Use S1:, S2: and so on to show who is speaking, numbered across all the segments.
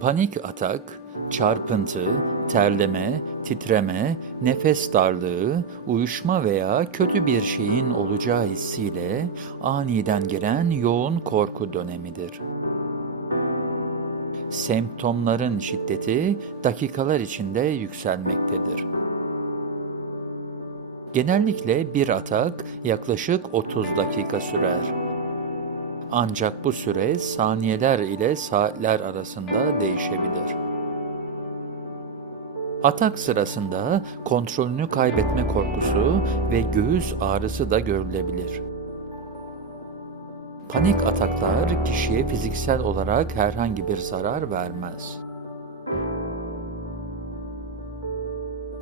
S1: Panik atak, çarpıntı, terleme, titreme, nefes darlığı, uyuşma veya kötü bir şeyin olacağı hissiyle aniden gelen yoğun korku dönemidir. Semptomların şiddeti dakikalar içinde yükselmektedir. Genellikle bir atak yaklaşık 30 dakika sürer. Ancak bu süre saniyeler ile saatler arasında değişebilir. Atak sırasında kontrolünü kaybetme korkusu ve göğüs ağrısı da görülebilir. Panik ataklar kişiye fiziksel olarak herhangi bir zarar vermez.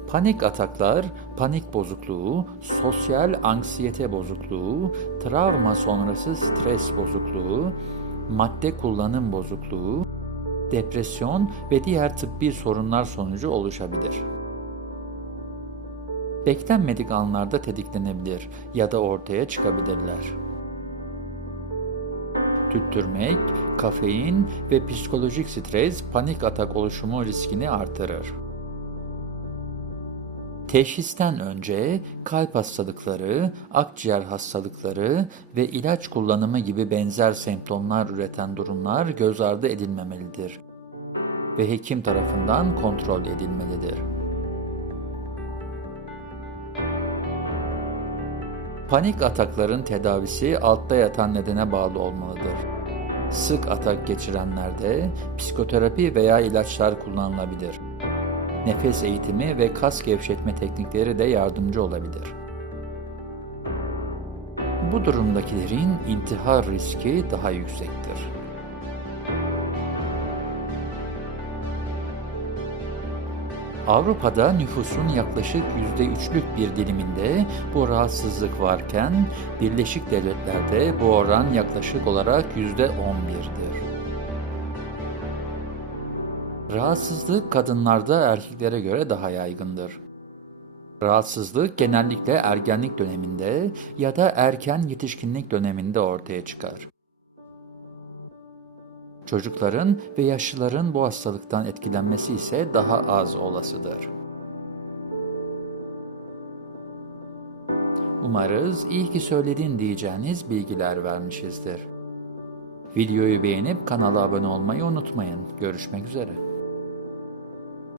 S1: Panik ataklar, panik bozukluğu, sosyal anksiyete bozukluğu, travma sonrası stres bozukluğu, madde kullanım bozukluğu, depresyon ve diğer tıbbi sorunlar sonucu oluşabilir. Beklenmedik anlarda tetiklenebilir ya da ortaya çıkabilirler. Tüttürmek, kafein ve psikolojik stres panik atak oluşumu riskini artırır. Teşhisten önce kalp hastalıkları, akciğer hastalıkları ve ilaç kullanımı gibi benzer semptomlar üreten durumlar göz ardı edilmemelidir ve hekim tarafından kontrol edilmelidir. Panik atakların tedavisi altta yatan nedene bağlı olmalıdır. Sık atak geçirenlerde psikoterapi veya ilaçlar kullanılabilir nefes eğitimi ve kas gevşetme teknikleri de yardımcı olabilir. Bu durumdakilerin intihar riski daha yüksektir. Avrupa'da nüfusun yaklaşık %3'lük bir diliminde bu rahatsızlık varken Birleşik Devletler'de bu oran yaklaşık olarak %11'dir. Rahatsızlık kadınlarda erkeklere göre daha yaygındır. Rahatsızlık genellikle ergenlik döneminde ya da erken yetişkinlik döneminde ortaya çıkar. Çocukların ve yaşlıların bu hastalıktan etkilenmesi ise daha az olasıdır. Umarız iyi ki söyledin diyeceğiniz bilgiler vermişizdir. Videoyu beğenip kanala abone olmayı unutmayın. Görüşmek üzere.